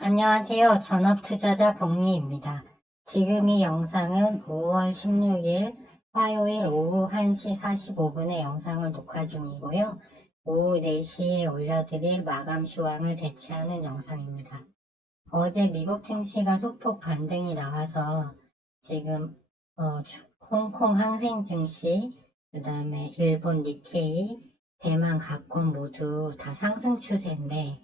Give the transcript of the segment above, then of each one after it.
안녕하세요. 전업투자자 복리입니다. 지금 이 영상은 5월 16일 화요일 오후 1시 45분에 영상을 녹화 중이고요. 오후 4시에 올려드릴 마감 시황을 대체하는 영상입니다. 어제 미국 증시가 소폭 반등이 나와서 지금 홍콩 항생 증시, 그 다음에 일본 니케이, 대만 각권 모두 다 상승 추세인데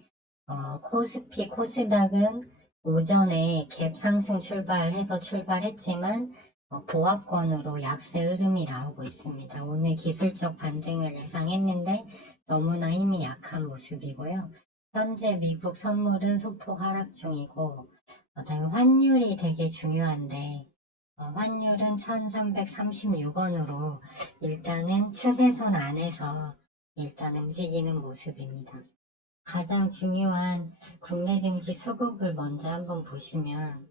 코스피, 코스닥은 오전에 갭 상승 출발했지만 보합권으로 약세 흐름이 나오고 있습니다. 오늘 기술적 반등을 예상했는데 너무나 힘이 약한 모습이고요. 현재 미국 선물은 소폭 하락 중이고, 그다음에 환율이 되게 중요한데, 환율은 1336원으로 일단은 추세선 안에서 일단 움직이는 모습입니다. 가장 중요한 국내 증시 수급을 먼저 한번 보시면,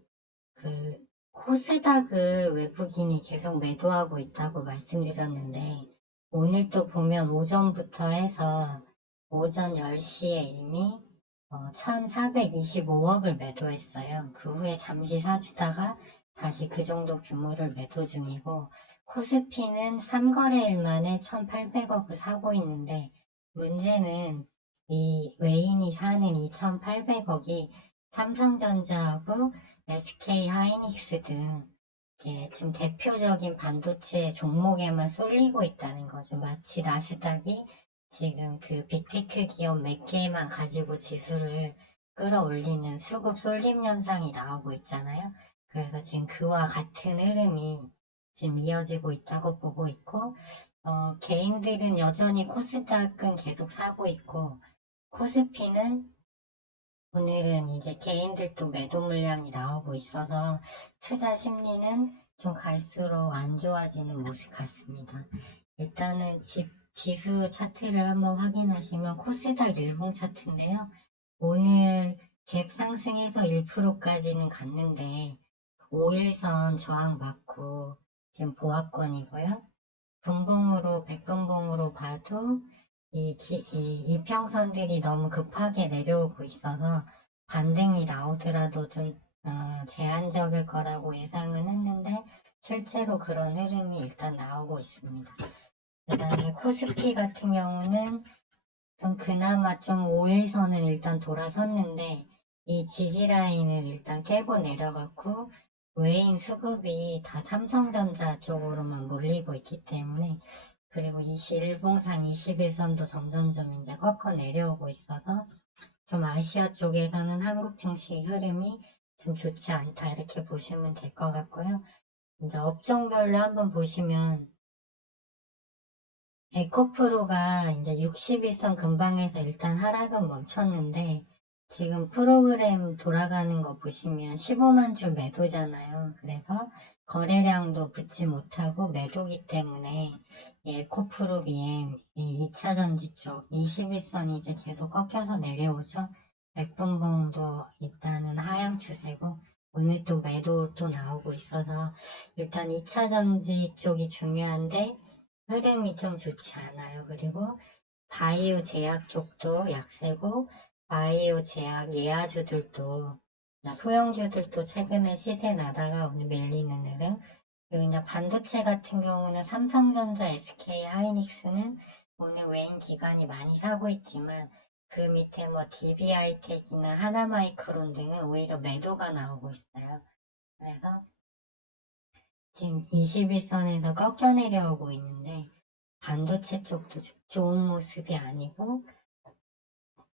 코스닥을 외국인이 계속 매도하고 있다고 말씀드렸는데, 오늘 또 보면 오전부터 해서 오전 10시에 이미 1425억을 매도했어요. 그 후에 잠시 사주다가 다시 그 정도 규모를 매도 중이고, 코스피는 3거래일 만에 1800억을 사고 있는데, 문제는 이 외인이 사는 2800억이 삼성전자하고 SK 하이닉스 등 이렇게 좀 대표적인 반도체 종목에만 쏠리고 있다는 거죠. 마치 나스닥이 지금 그 빅테크 기업 몇 개만 가지고 지수를 끌어올리는 수급 쏠림 현상이 나오고 있잖아요. 그래서 지금 그와 같은 흐름이 지금 이어지고 있다고 보고 있고, 개인들은 여전히 코스닥은 계속 사고 있고, 코스피는 오늘은 이제 개인들도 매도 물량이 나오고 있어서 투자 심리는 좀 갈수록 안 좋아지는 모습 같습니다. 일단은 지수 차트를 한번 확인하시면 코스닥 일봉 차트인데요. 오늘 갭 상승해서 1%까지는 갔는데 5일선 저항 맞고 지금 보합권이고요. 분봉으로, 백분봉으로 봐도 이 이평선들이 너무 급하게 내려오고 있어서 반등이 나오더라도 좀 제한적일 거라고 예상은 했는데 실제로 그런 흐름이 일단 나오고 있습니다. 그 다음에 코스피 같은 경우는 좀 그나마 좀 5일선은 일단 돌아섰는데 이 지지라인을 일단 깨고 내려갔고 외인 수급이 다 삼성전자 쪽으로만 몰리고 있기 때문에 그리고 21봉상 21선도 점점점 이제 꺾어 내려오고 있어서 좀 아시아 쪽에서는 한국 증시 흐름이 좀 좋지 않다 이렇게 보시면 될 것 같고요. 이제 업종별로 한번 보시면 에코프로가 이제 61선 근방에서 일단 하락은 멈췄는데 지금 프로그램 돌아가는 거 보시면 15만 주 매도잖아요. 그래서 거래량도 붙지 못하고 매도기 때문에 이 에코프로 BM 이 2차 전지 쪽 21선이 이제 계속 꺾여서 내려오죠. 백분봉도 일단은 하향 추세고 오늘 또 매도 또 나오고 있어서 일단 2차 전지 쪽이 중요한데 흐름이 좀 좋지 않아요. 그리고 바이오 제약 쪽도 약세고 바이오 제약 예아주들도 소형주들도 최근에 시세 나다가 오늘 밀리는 흐름. 그리고 이제 반도체 같은 경우는 삼성전자, SK 하이닉스는 오늘 외인 기관이 많이 사고 있지만 그 밑에 뭐 DB하이텍이나 하나마이크론 등은 오히려 매도가 나오고 있어요. 그래서 지금 21선에서 꺾여 내려오고 있는데 반도체 쪽도 좋은 모습이 아니고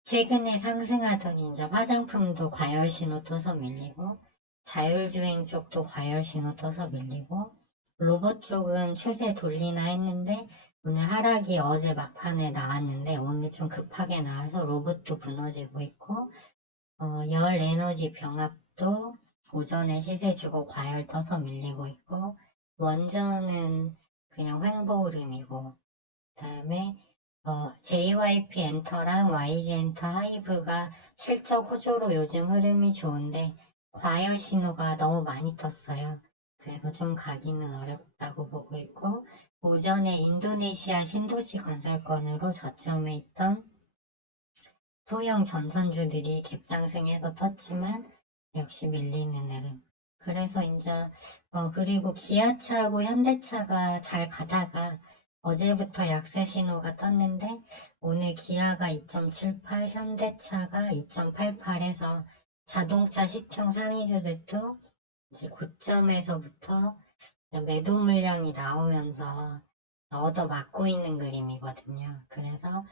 최근에 상승하던 이제 화장품도 과열 신호 떠서 밀리고 자율주행 쪽도 과열 신호 떠서 밀리고 로봇 쪽은 추세 돌리나 했는데 오늘 하락이 어제 막판에 나왔는데 오늘 좀 급하게 나와서 로봇도 무너지고 있고 열 에너지 병합도 오전에 시세 주고 과열 떠서 밀리고 있고 원전은 그냥 횡보 흐름이고 그다음에 JYP 엔터랑 YG 엔터 하이브가 실적 호조로 요즘 흐름이 좋은데 과열 신호가 너무 많이 떴어요. 그래서 좀 가기는 어렵다고 보고 있고 오전에 인도네시아 신도시 건설권으로 저점에 있던 소형 전선주들이 갭상승해서 떴지만 역시 밀리는 흐름. 그래서 이제 그리고 기아차하고 현대차가 잘 가다가 어제부터 약세 신호가 떴는데 오늘 기아가 2.78, 현대차가 2.88해서 자동차 시총 상위주들도 이제 고점에서부터 매도 물량이 나오면서 얻어맞고 있는 그림이거든요. 그래서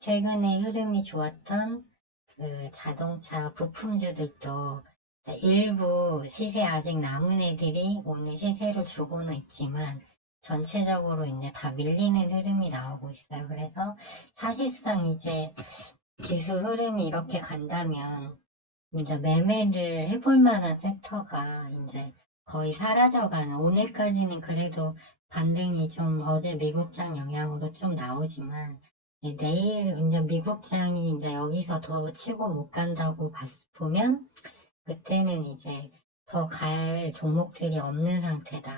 최근에 흐름이 좋았던 그 자동차 부품주들도 일부 시세 아직 남은 애들이 오늘 시세를 주고는 있지만 전체적으로 이제 다 밀리는 흐름이 나오고 있어요. 그래서 사실상 이제 지수 흐름이 이렇게 간다면 이제 매매를 해볼 만한 섹터가 이제 거의 사라져가는, 오늘까지는 그래도 반등이 좀 어제 미국장 영향으로 좀 나오지만 내일 이제 미국장이 이제 여기서 더 치고 못 간다고 보면 그때는 이제 더 갈 종목들이 없는 상태다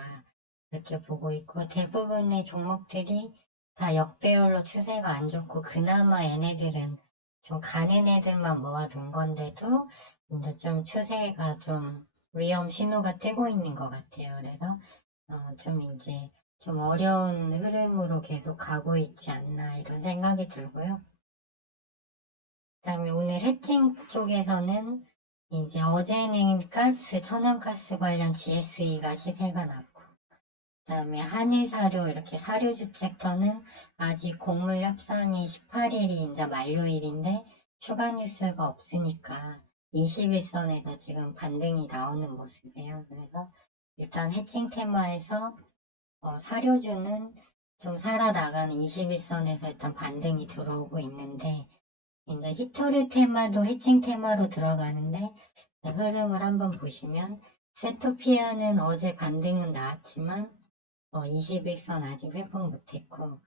이렇게 보고 있고, 대부분의 종목들이 다 역배열로 추세가 안 좋고 그나마 얘네들은 좀 가는 애들만 모아둔 건데도 이제 좀 추세가 좀 위험 신호가 뜨고 있는 것 같아요. 그래서 좀 이제 좀 어려운 흐름으로 계속 가고 있지 않나 이런 생각이 들고요. 그다음에 오늘 해칭 쪽에서는 이제 어제는 천연가스 관련 GSE가 시세가 났고, 그다음에 한일사료 이렇게 사료주 섹터는 아직 곡물 협상이 18일이 이제 만료일인데 추가 뉴스가 없으니까 21선에서 지금 반등이 나오는 모습이에요. 그래서 일단 해칭 테마에서 사료주는 좀 살아나가는 21선에서 일단 반등이 들어오고 있는데, 이제 히토류 테마도 해칭 테마로 들어가는데 흐름을 한번 보시면 세토피아는 어제 반등은 나왔지만 21선 아직 회복 못했고,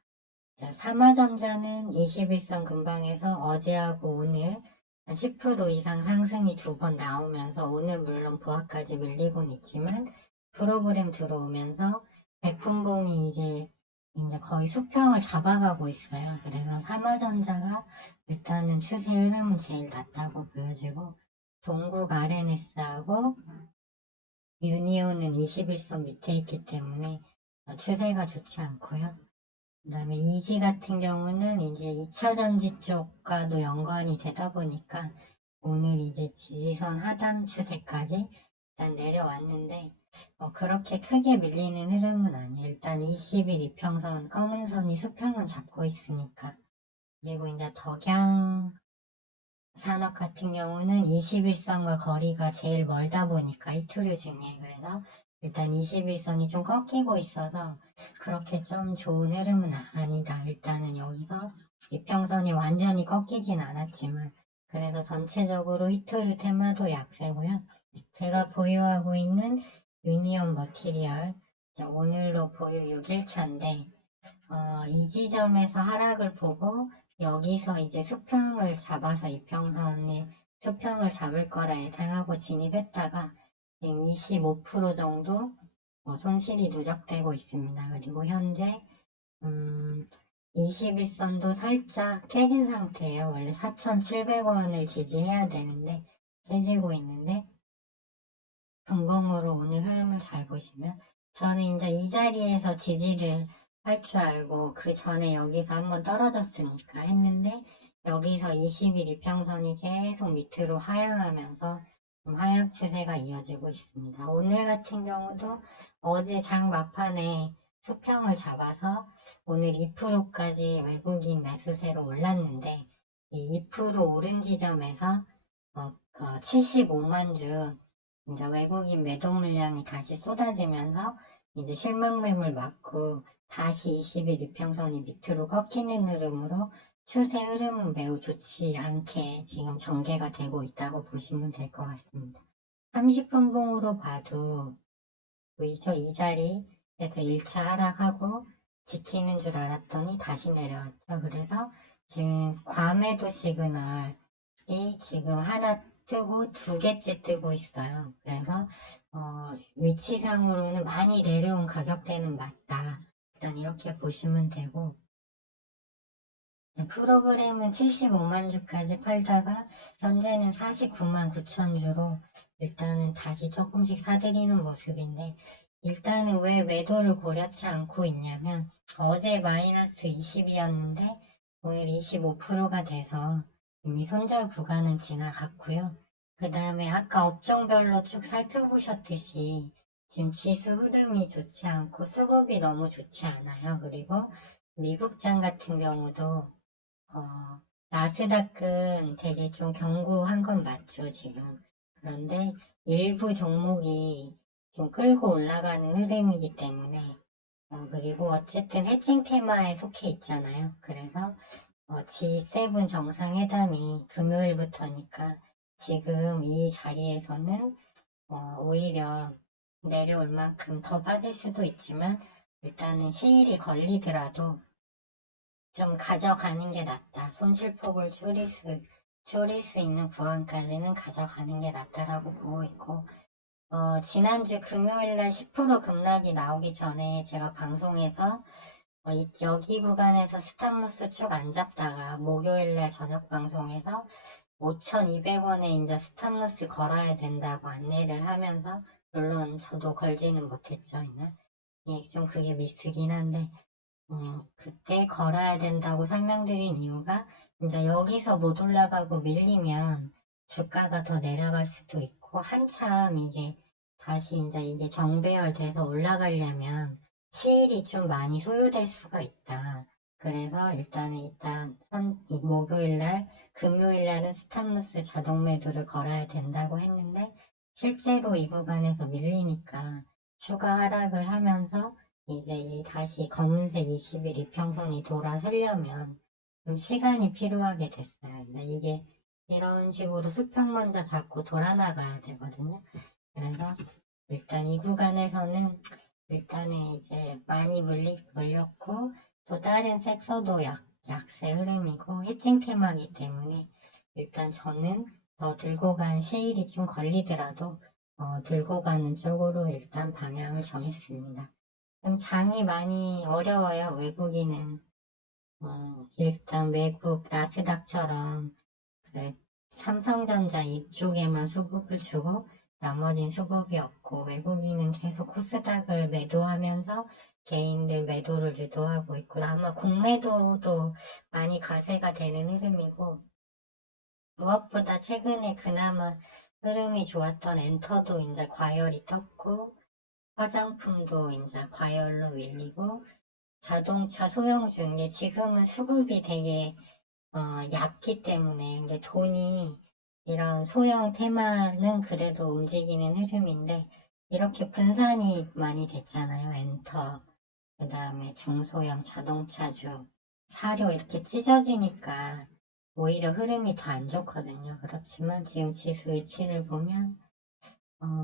삼화전자는 21선 근방에서 어제하고 오늘 한 10% 이상 상승이 두 번 나오면서 오늘 물론 보합까지 밀리곤 있지만 프로그램 들어오면서 백분봉이 이제 거의 수평을 잡아가고 있어요. 그래서 삼화전자가 일단은 추세 흐름은 제일 낮다고 보여지고, 동국 RNS하고 유니온은 21선 밑에 있기 때문에 추세가 좋지 않고요. 그 다음에 이지 같은 경우는 이제 2차 전지 쪽과도 연관이 되다 보니까 오늘 이제 지지선 하단 추세까지 일단 내려왔는데 그렇게 크게 밀리는 흐름은 아니에요. 일단 20일 이평선 검은 선이 수평은 잡고 있으니까. 그리고 이제 덕양 산업 같은 경우는 21선과 거리가 제일 멀다 보니까 이틀 중에, 그래서 일단 21선이 좀 꺾이고 있어서 그렇게 좀 좋은 흐름은 아니다. 일단은 여기서 이평선이 완전히 꺾이진 않았지만 그래서 전체적으로 히토류 테마도 약세고요. 제가 보유하고 있는 유니온 머티리얼 오늘로 보유 6일차인데 이 지점에서 하락을 보고 여기서 이제 수평을 잡아서 이평선에 수평을 잡을 거라 예상하고 진입했다가 지금 25% 정도 손실이 누적되고 있습니다. 그리고 현재 21선도 살짝 깨진 상태예요. 원래 4,700원을 지지해야 되는데 깨지고 있는데, 분봉으로 오늘 흐름을 잘 보시면 저는 이제 이 자리에서 지지를 할 줄 알고 그 전에 여기서 한번 떨어졌으니까 했는데 여기서 20일 이평선이 계속 밑으로 하향하면서 좀 하향 추세가 이어지고 있습니다. 오늘 같은 경우도 어제 장 막판에 수평을 잡아서 오늘 2%까지 외국인 매수세로 올랐는데 이 2% 오른 지점에서 75만 주 이제 외국인 매도 물량이 다시 쏟아지면서 이제 실물 매물 맞고 다시 20일 이평선이 밑으로 꺾이는 흐름으로 추세 흐름은 매우 좋지 않게 지금 전개가 되고 있다고 보시면 될 것 같습니다. 30분봉으로 봐도 보이죠? 이 자리에서 1차 하락하고 지키는 줄 알았더니 다시 내려왔죠. 그래서 지금 과매도 시그널이 지금 하나 뜨고 두 개째 뜨고 있어요. 그래서 위치상으로는 많이 내려온 가격대는 맞다. 일단 이렇게 보시면 되고, 프로그램은 75만 주까지 팔다가 현재는 49만 9천 주로 일단은 다시 조금씩 사들이는 모습인데, 일단은 왜 매도를 고려치 않고 있냐면 어제 마이너스 20이었는데 오늘 25%가 돼서 이미 손절 구간은 지나갔고요. 그 다음에 아까 업종별로 쭉 살펴보셨듯이 지금 지수 흐름이 좋지 않고 수급이 너무 좋지 않아요. 그리고 미국장 같은 경우도 나스닥은 되게 좀 견고한 건 맞죠, 지금. 그런데 일부 종목이 좀 끌고 올라가는 흐름이기 때문에, 그리고 어쨌든 해칭 테마에 속해 있잖아요. 그래서 G7 정상회담이 금요일부터니까 지금 이 자리에서는 오히려 내려올 만큼 더 빠질 수도 있지만 일단은 시일이 걸리더라도 좀 가져가는 게 낫다. 손실폭을 줄일 수 있는 구간까지는 가져가는 게 낫다라고 보고 있고, 지난주 금요일날 10% 급락이 나오기 전에 제가 방송에서 여기 구간에서 스탑로스 쭉 안 잡다가 목요일날 저녁 방송에서 5,200원에 이제 스탑로스 걸어야 된다고 안내를 하면서, 물론 저도 걸지는 못했죠, 이날. 예, 좀 그게 미스긴 한데, 그때 걸어야 된다고 설명드린 이유가 이제 여기서 못 올라가고 밀리면 주가가 더 내려갈 수도 있고 한참 이게 다시 이제 이게 정배열돼서 올라가려면 시일이 좀 많이 소요될 수가 있다. 그래서 일단 목요일날, 금요일날은 스탑로스 자동 매도를 걸어야 된다고 했는데 실제로 이 구간에서 밀리니까 추가 하락을 하면서 이제 이 다시 검은색 20일 이평선이 돌아서려면 좀 시간이 필요하게 됐어요. 근데 이게 이런 식으로 수평 먼저 잡고 돌아나가야 되거든요. 그래서 일단 이 구간에서는 일단은 이제 많이 물렸고 또 다른 색소도 약세 흐름이고 해칭 테마이기 때문에 일단 저는 더 들고 간 시일이 좀 걸리더라도 들고 가는 쪽으로 일단 방향을 정했습니다. 좀 장이 많이 어려워요, 외국인은. 일단 외국 나스닥처럼 그 삼성전자 이쪽에만 수급을 주고 나머진 수급이 없고 외국인은 계속 코스닥을 매도하면서 개인들 매도를 유도하고 있고 아마 공매도도 많이 가세가 되는 흐름이고 무엇보다 최근에 그나마 흐름이 좋았던 엔터도 이제 과열이 떴고 화장품도 이제 과열로 밀리고 자동차 소형주 이게 지금은 수급이 되게 얕기 때문에 이게 돈이 이런 소형 테마는 그래도 움직이는 흐름인데 이렇게 분산이 많이 됐잖아요. 엔터 그 다음에 중소형 자동차주 사료 이렇게 찢어지니까 오히려 흐름이 더 안 좋거든요. 그렇지만 지금 지수 위치를 보면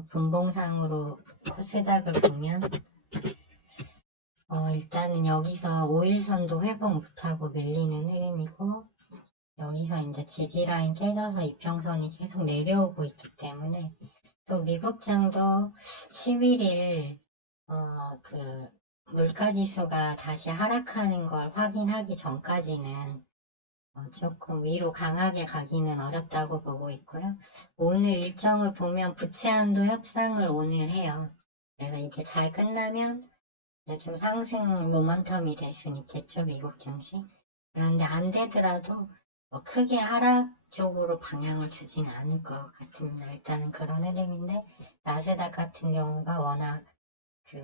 분봉상으로 코스닥을 보면 일단은 여기서 5일선도 회복 못하고 밀리는 흐름이고 여기서 이제 지지라인 깨져서 이평선이 계속 내려오고 있기 때문에 또 미국장도 11일 그 물가지수가 다시 하락하는 걸 확인하기 전까지는 조금 위로 강하게 가기는 어렵다고 보고 있고요. 오늘 일정을 보면 부채한도 협상을 오늘 해요. 그래서 이게 잘 끝나면 좀 상승 모멘텀이 될 수는 있겠죠, 미국 증시. 그런데 안 되더라도 뭐 크게 하락 쪽으로 방향을 주지는 않을 것 같습니다. 일단은 그런 흐름인데, 나스닥 같은 경우가 워낙 그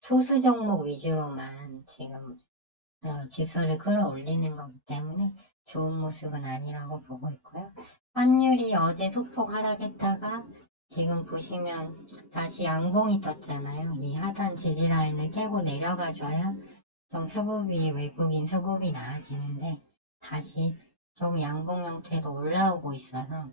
소수 종목 위주로만 지금 지수를 끌어올리는 거기 때문에 좋은 모습은 아니라고 보고 있고요. 환율이 어제 소폭 하락했다가 지금 보시면 다시 양봉이 떴잖아요. 이 하단 지지라인을 깨고 내려가줘야 좀 수급이 외국인 수급이 나아지는데 다시 좀 양봉 형태로 올라오고 있어서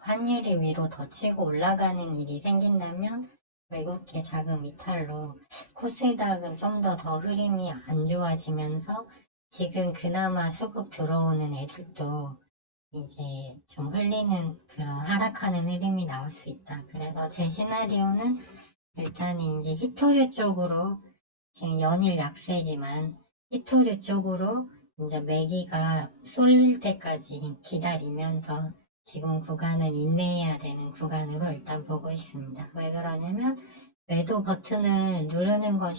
환율이 위로 더 치고 올라가는 일이 생긴다면 외국계 자금 이탈로 코스닥은 좀 더 흐름이 안 좋아지면서 지금 그나마 수급 들어오는 애들도 이제 좀 흘리는 그런 하락하는 흐름이 나올 수 있다. 그래서 제 시나리오는 일단은 이제 히토류 쪽으로 지금 연일 약세지만 히토류 쪽으로 이제 매기가 쏠릴 때까지 기다리면서 지금 구간은 인내해야 되는 구간으로 일단 보고 있습니다. 왜 그러냐면 매도 버튼을 누르는 건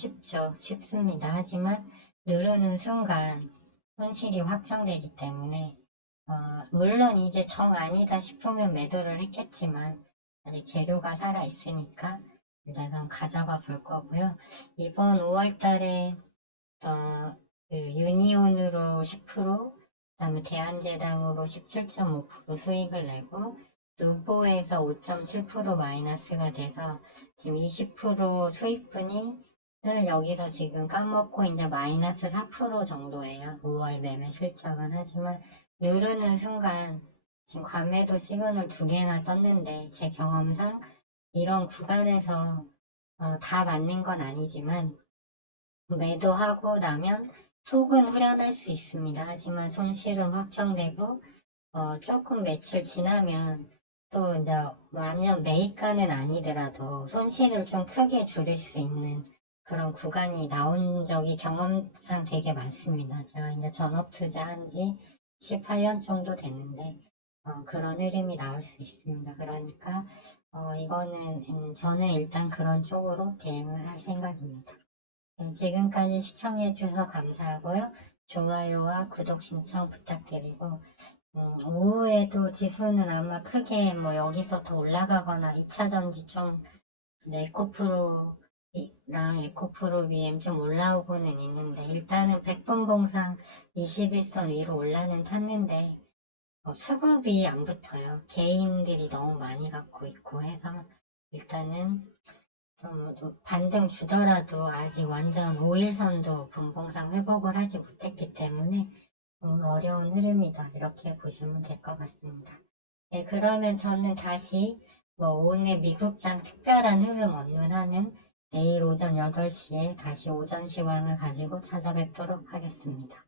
쉽습니다. 하지만 누르는 순간 손실이 확정되기 때문에 물론 이제 정 아니다 싶으면 매도를 했겠지만 아직 재료가 살아 있으니까 일단 가져가 볼 거고요. 이번 5월 달에 그 유니온으로 10%, 그다음에 대한제당으로 17.5% 수익을 내고 누보에서 5.7% 마이너스가 돼서 지금 20% 수익분이 을 여기서 지금 까먹고 이제 마이너스 4% 정도예요. 5월 매매 실적은. 하지만 누르는 순간 지금 과매도 시그널 2개나 떴는데 제 경험상 이런 구간에서 다 맞는 건 아니지만 매도하고 나면 속은 후련할 수 있습니다. 하지만 손실은 확정되고 조금 며칠 지나면 또 이제 완전 매입가는 아니더라도 손실을 좀 크게 줄일 수 있는 그런 구간이 나온 적이 경험상 되게 많습니다. 제가 이제 전업 투자한 지 18년 정도 됐는데 그런 흐름이 나올 수 있습니다. 그러니까 이거는 저는 일단 그런 쪽으로 대응을 할 생각입니다. 네, 지금까지 시청해주셔서 감사하고요. 좋아요와 구독 신청 부탁드리고 오후에도 지수는 아마 크게 뭐 여기서 더 올라가거나 2차전지 좀 에코프로랑 에코프로 BM 좀 올라오고는 있는데 일단은 백분봉상 21선 위로 올라는 탔는데 수급이 안 붙어요. 개인들이 너무 많이 갖고 있고 해서 일단은 좀 반등 주더라도 아직 완전 5일선도 분봉상 회복을 하지 못했기 때문에 어려운 흐름이다. 이렇게 보시면 될 것 같습니다. 네, 그러면 저는 다시 오늘 미국장 특별한 흐름 언론하는 내일 오전 8시에 다시 오전 시황을 가지고 찾아뵙도록 하겠습니다.